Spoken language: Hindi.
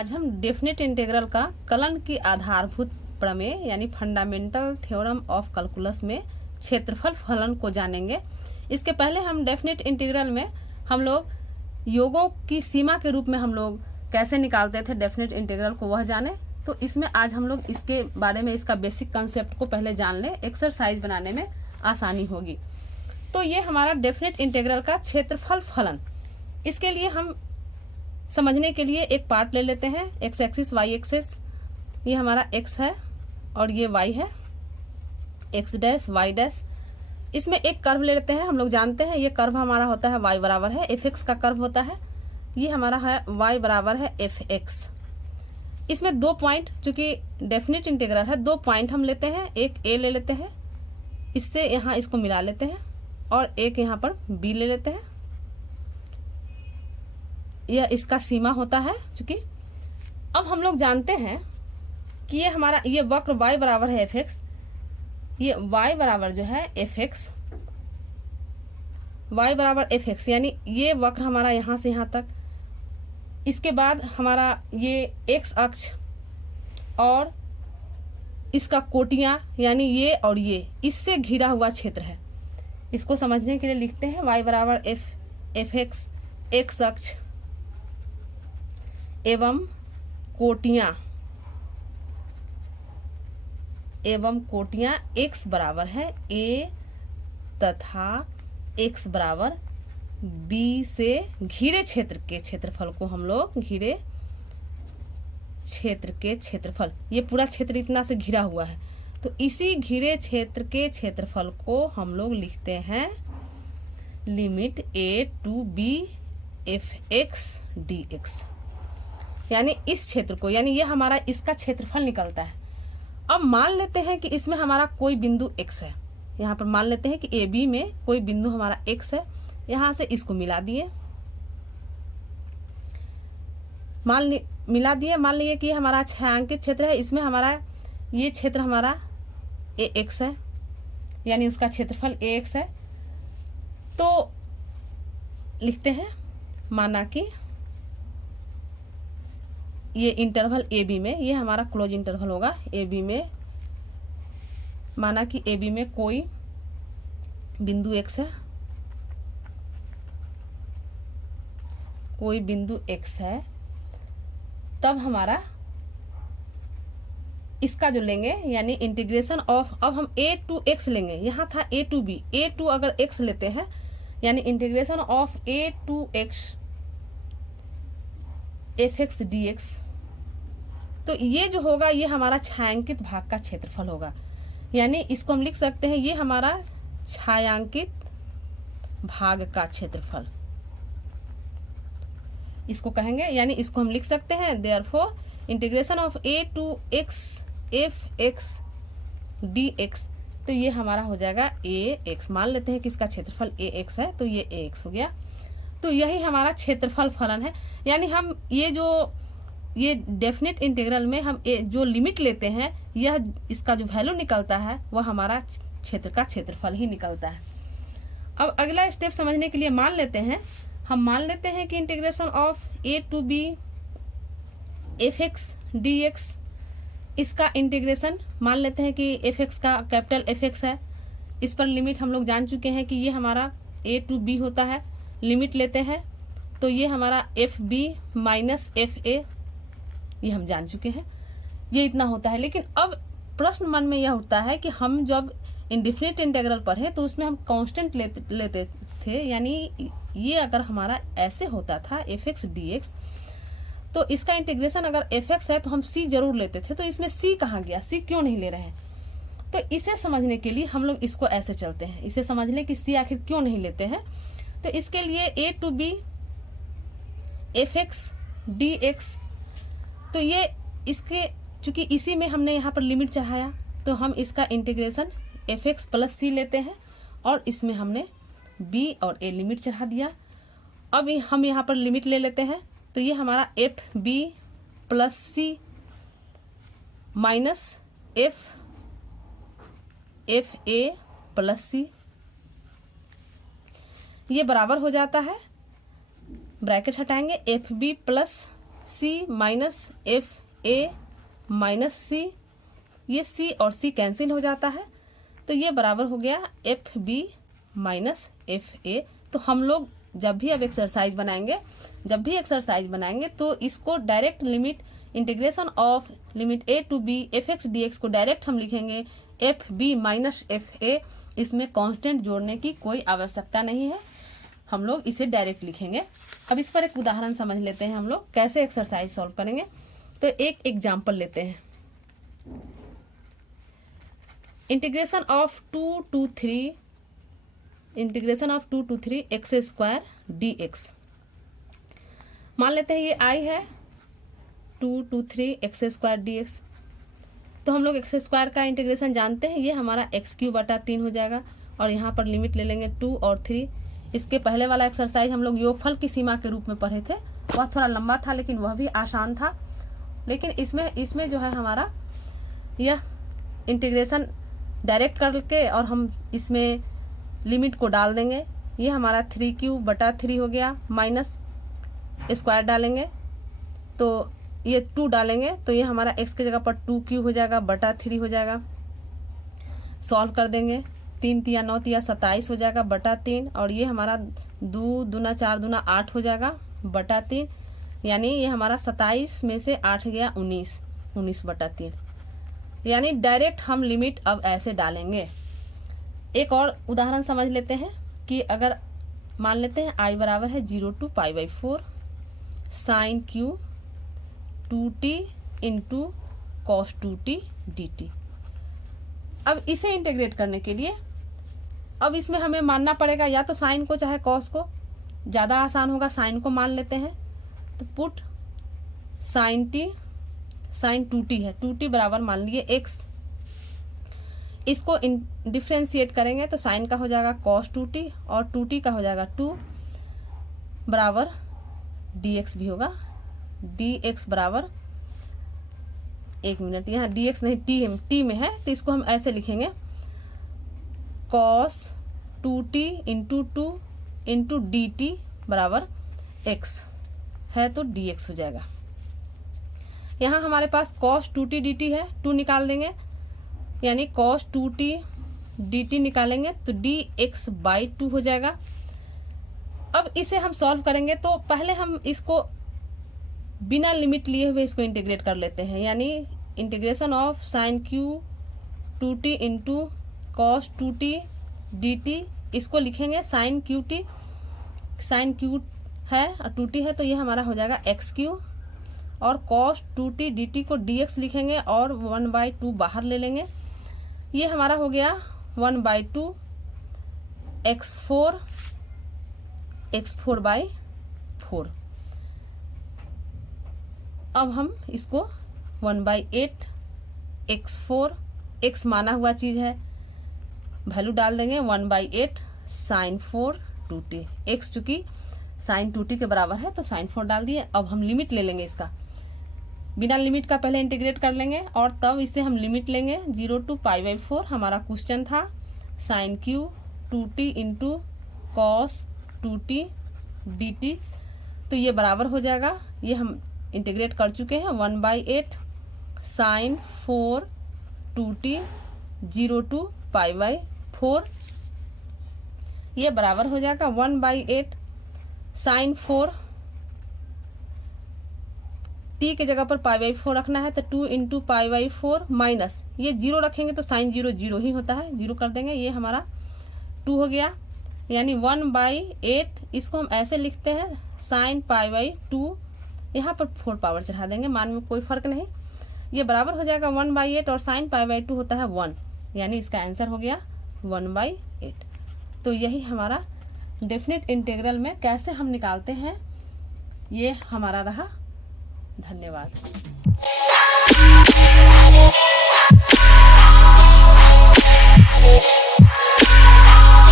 आज हम डेफिनेट इंटीग्रल का कलन की आधारभूत प्रमेय यानी फंडामेंटल थ्योरम ऑफ कैलकुलस में क्षेत्रफल फलन को जानेंगे। इसके पहले हम डेफिनेट इंटीग्रल में हम लोग योगों की सीमा के रूप में हम लोग कैसे निकालते थे डेफिनेट इंटीग्रल को, वह जाने। तो इसमें आज हम लोग इसके बारे में, इसका बेसिक कंसेप्ट को पहले जान लें, एक्सरसाइज बनाने में आसानी होगी। तो ये हमारा डेफिनेट इंटीग्रल का क्षेत्रफल फलन। इसके लिए हम समझने के लिए एक पार्ट ले लेते हैं, एक्स एक्सिस वाई एक्सिस। ये हमारा एक्स है और ये वाई है, एक्स डैश वाई डैश। इसमें एक कर्व ले लेते हैं। हम लोग जानते हैं ये कर्व हमारा होता है वाई बराबर है एफ एक्स का कर्व होता है। ये हमारा है वाई बराबर है एफ एक्स। इसमें दो पॉइंट, चूंकि डेफिनेट इंटीग्रल है, दो पॉइंट हम लेते हैं। एक ए ले लेते हैं, इससे यहाँ इसको मिला लेते हैं, और एक यहाँ पर बी ले लेते हैं। यह इसका सीमा होता है। चूंकि अब हम लोग जानते हैं कि ये हमारा ये वक्र y बराबर है एफ एक्स, ये y बराबर जो है एफ एक्स, y बराबर एफ एक्स, यानी ये वक्र हमारा यहाँ से यहाँ तक। इसके बाद हमारा ये x अक्ष और इसका कोटियां यानी ये और ये, इससे घिरा हुआ क्षेत्र है। इसको समझने के लिए लिखते हैं y बराबर एफ एक्स, x अक्ष एवं कोटियां x बराबर है a तथा x बराबर b से घिरे क्षेत्र के क्षेत्रफल को हम लोग, घिरे क्षेत्र के क्षेत्रफल, ये पूरा क्षेत्र इतना से घिरा हुआ है, तो इसी घिरे क्षेत्र के क्षेत्रफल को हम लोग लिखते हैं limit a to b F x D X. यानी इस क्षेत्र को, यानी ये हमारा इसका क्षेत्रफल निकलता है। अब मान लेते हैं कि इसमें हमारा कोई बिंदु x है। यहाँ पर मान लेते हैं कि ए बी में कोई बिंदु हमारा x है। यहाँ से इसको मिला दिए, मिला दिए। मान लिए कि हमारा छायांकित क्षेत्र है, इसमें हमारा ये क्षेत्र हमारा ए एक्स है, यानी उसका क्षेत्रफल ए एक्स है। तो लिखते हैं, माना कि ये इंटरवल ए बी में, ये हमारा क्लोज इंटरवल होगा ए बी में, माना कि ए बी में कोई बिंदु x है, कोई बिंदु x है। तब हमारा इसका जो लेंगे यानी इंटीग्रेशन ऑफ, अब हम a टू x लेंगे। यहाँ था a to b, a to अगर x लेते हैं यानी integration of a to x F x D x. तो ये जो होगा ये हमारा छायांकित भाग का क्षेत्रफल होगा। यानी इसको हम लिख सकते हैं ये हमारा छायांकित भाग का क्षेत्रफल, इसको कहेंगे। यानी इसको हम लिख सकते हैं therefore integration of a to x F x D x. तो ये हमारा हो जाएगा ए एक्स। मान लेते हैं कि इसका क्षेत्रफल ए एक्स है, तो ये ए एक्स हो गया। तो यही हमारा क्षेत्रफल फलन है। यानी हम ये डेफिनेट इंटीग्रल में हम जो लिमिट लेते हैं, यह इसका जो वैल्यू निकलता है वह हमारा क्षेत्र का क्षेत्रफल ही निकलता है। अब अगला स्टेप समझने के लिए मान लेते हैं कि integration of A to B F x D X, इसका इंटीग्रेशन मान लेते हैं कि एफ एक्स का कैपिटल एफ एक्स है। इस पर लिमिट हम लोग जान चुके हैं कि ये हमारा ए टू बी होता है। लिमिट लेते हैं तो ये हमारा F B minus F A, ये हम जान चुके हैं, ये इतना होता है। लेकिन अब प्रश्न मन में यह उठता है कि हम जब इंडेफिनिट इंटीग्रल पढ़े तो उसमें हम कांस्टेंट लेते थे, यानी ये अगर हमारा ऐसे होता था एफ एक्स डी एक्स, तो इसका इंटीग्रेशन अगर एफ एक्स है तो हम सी जरूर लेते थे। तो इसमें सी कहाँ गया, सी क्यों नहीं ले रहे हैं? तो इसे समझने के लिए हम लोग इसको ऐसे चलते हैं, इसे समझ लें कि सी आखिर क्यों नहीं लेते हैं। तो इसके लिए a to B F x D x, तो ये इसके, चूंकि इसी में हमने यहाँ पर लिमिट चढ़ाया, तो हम इसका इंटीग्रेशन एफ एक्स प्लस सी लेते हैं, और इसमें हमने बी और ए लिमिट चढ़ा दिया। अब हम यहाँ पर लिमिट ले लेते हैं, तो ये हमारा F b plus c minus F a plus c, ये बराबर हो जाता है, ब्रैकेट हटाएंगे, f b plus c minus F a minus c, ये सी और सी कैंसिल हो जाता है, तो ये बराबर हो गया F B minus F A. तो हम लोग जब भी अब एक्सरसाइज बनाएंगे तो इसको direct limit integration of limit A to B F x D X को डायरेक्ट हम लिखेंगे F B minus F A. इसमें कांस्टेंट जोड़ने की कोई आवश्यकता नहीं है, हम लोग इसे डायरेक्ट लिखेंगे। अब इस पर एक उदाहरण समझ लेते हैं हम लोग कैसे एक्सरसाइज सॉल्व करेंगे। तो एक एग्जाम्पल लेते हैं, integration of 2 to 3 x square D x. मान लेते हैं ये आई है 2 to 3 x square D x. तो हम लोग एक्स स्क्वायर का इंटीग्रेशन जानते हैं, ये हमारा एक्स क्यू बटा 3 हो जाएगा और यहाँ पर लिमिट ले लेंगे 2 और 3। इसके पहले वाला एक्सरसाइज हम लोग योगफल की सीमा के रूप में पढ़े थे, वह थोड़ा लंबा था लेकिन वह भी आसान था। लेकिन इसमें जो है हमारा यह इंटीग्रेशन डायरेक्ट करके और हम इसमें लिमिट को डाल देंगे। ये हमारा 3 बटा 3 हो गया, माइनस स्क्वायर डालेंगे तो ये 2 डालेंगे तो ये हमारा x की जगह पर 2 हो जाएगा बटा 3 हो जाएगा। सॉल्व कर देंगे, 3 तिया 9 तिया 27 हो जाएगा बटा 3 और ये हमारा 2 दूना 4 दूना 8 हो जाएगा बटा 3, यानी ये हमारा 27 में से 8 गया 19 बटा 3। यानी डायरेक्ट हम लिमिट अब ऐसे डालेंगे। एक और उदाहरण समझ लेते हैं कि अगर मान लेते हैं i बराबर है 0 to π/4 sine Q 2t into cos 2t dt। अब इसे इंटीग्रेट करने के लिए अब इसमें हमें मानना पड़ेगा या तो साइन को चाहे कॉस को, ज़्यादा आसान होगा साइन को मान लेते हैं। तो पुट साइन 2t है, 2t बराबर मान लिए x। इसको डिफ्रेंशिएट करेंगे तो साइन का हो जाएगा कॉस 2t और 2t का हो जाएगा 2 बराबर dx भी होगा। dx बराबर, एक मिनट, यहाँ dx नहीं t में है तो इसको हम ऐसे लिखेंगे cos 2t into 2 into dt बराबर x है तो dx हो जाएगा। यहाँ हमारे पास cos 2t dt है, 2 निकाल देंगे यानी cos 2t dt निकालेंगे तो dx/2 हो जाएगा। अब इसे हम सॉल्व करेंगे तो पहले हम इसको बिना लिमिट लिए हुए इसको इंटीग्रेट कर लेते हैं, यानी integration of sine Q 2t into cos 2t dt। इसको लिखेंगे साइन क्यू है और 2t है तो ये हमारा हो जाएगा x3 और cos 2t dt को dx लिखेंगे और 1/2 बाहर ले लेंगे। ये हमारा हो गया 1/2 x4/4। अब हम इसको 1/8 x4, x माना हुआ चीज है, वैल्यू डाल देंगे 1/8 साइन 4 2t। x चूंकि साइन 2t के बराबर है तो साइन 4 डाल दिए। अब हम लिमिट ले लेंगे इसका, बिना लिमिट का पहले इंटीग्रेट कर लेंगे और तब इससे हम लिमिट लेंगे 0 to π/4। हमारा क्वेश्चन था sine Q 2t into cos 2t dt, तो ये बराबर हो जाएगा, ये हम इंटीग्रेट कर चुके हैं 1/8 साइन 4 2t 0 to π/4। ये बराबर हो जाएगा 1/8 साइन 4, t के जगह पर π/4 रखना है तो 2 इंटू π/4 माइनस ये 0 रखेंगे तो साइन 0 ही होता है, 0 कर देंगे, ये हमारा 2 हो गया यानी 1/8। इसको हम ऐसे लिखते हैं साइन π/2, यहाँ पर 4 पावर चढ़ा देंगे, मान में कोई फर्क नहीं। ये बराबर हो जाएगा 1/8 और साइन π/2 होता है 1, यानी इसका आंसर हो गया 1/8। तो यही हमारा डेफिनेट इंटीग्रल में कैसे हम निकालते हैं ये हमारा रहा। धन्यवाद।